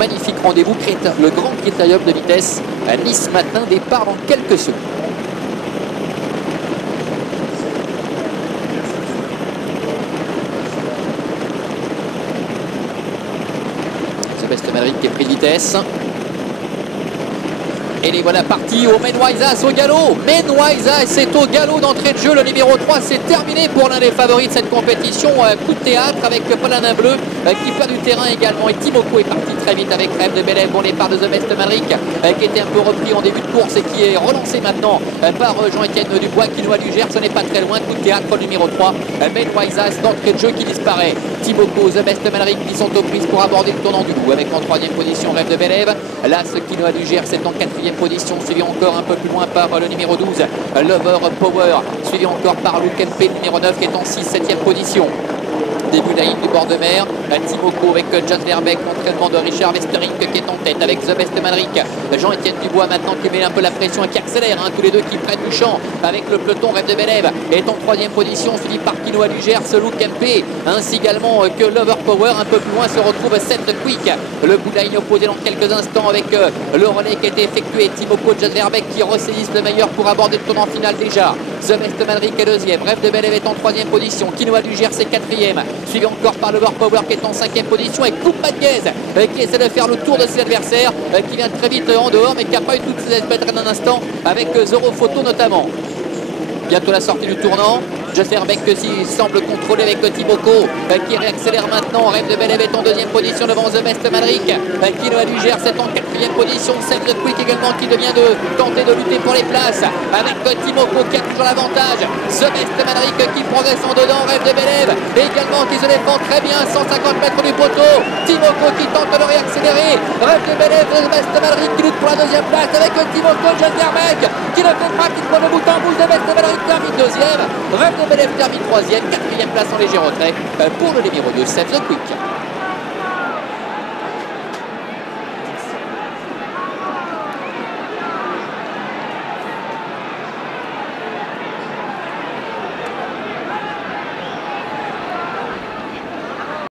magnifique rendez-vous, le grand critérium de vitesse. Nice matin, départ dans quelques secondes. Best Madrid qui est pris de vitesse. Et les voilà partis au Menwaizas au galop. Menwaizas c'est au galop d'entrée de jeu. Le numéro 3, c'est terminé pour l'un des favoris de cette compétition. Coup de théâtre avec Paladin Bleu qui perd du terrain également. Et Timoko est parti très vite avec Rêve de Bélève. Bon départ de The Best Madrid qui était un peu repris en début de course et qui est relancé maintenant par Jean-Étienne Dubois qui nous a du Gers. Ce n'est pas très loin. Coup de théâtre le numéro 3. Menwaizas d'entrée de jeu qui disparaît. Timoko, The Best Madrid qui sont aux prises pour aborder le tournant du loup avec en 3e position Rêve de Bélève. Là, ce qui nous a du Gers c'est en 4e position, suivi encore un peu plus loin par le numéro 12, Lover Power, suivi encore par Luke MP, numéro 9 qui est en 6-7e position. Début de la ligne du bord de mer, Timoko avec John Verbeek, entraînement de Richard Westerink qui est en tête avec The Best Madrid. Jean-Étienne Dubois maintenant qui met un peu la pression et qui accélère, tous les deux qui prennent du champ avec le peloton. Rêve de Bélève est en 3e position, suivi par Kinoa Lugers, Luke MP, ainsi également que Lover Power. Un peu plus loin se retrouve Seth Quick. Le bout de la ligne opposé dans quelques instants avec le relais qui a été effectué. Timoko, John Verbeek qui ressaisissent le meilleur pour aborder le tournant final déjà. The Best Madrid est 2e, Rêve de Bélève est en 3e position, Kinoa Lugers est 4e, suivi encore par Lover Power qui est en 5e position et Coupe Madguez qui essaie de faire le tour de ses adversaires, qui vient très vite en dehors mais qui n'a pas eu toutes ses espèces d'un instant avec Zoro Photo notamment. Bientôt la sortie du tournant. John Verbeek qui semble contrôler avec Timoko qui réaccélère maintenant. Rêve de Bélève est en 2e position devant The Best Madrid. Kinoa Lugers est en 4e position. Seth Quick également qui vient de tenter de lutter pour les places avec Timoko qui a toujours l'avantage. The Best Madrid qui progresse en dedans. Rêve de Bélève également qui se défend très bien. 150 mètres du poteau. Timoko qui tente de réaccélérer. Rêve de Bélève, The Best Madrid qui lutte pour la 2e place avec Timoko, John Verbeek qui ne fait pas, qui prend le bout en bout. The Best Madrid termine 2e. Rêve de Bélève termine 3e, 4e place en léger retrait pour le numéro 2, Seth Quick.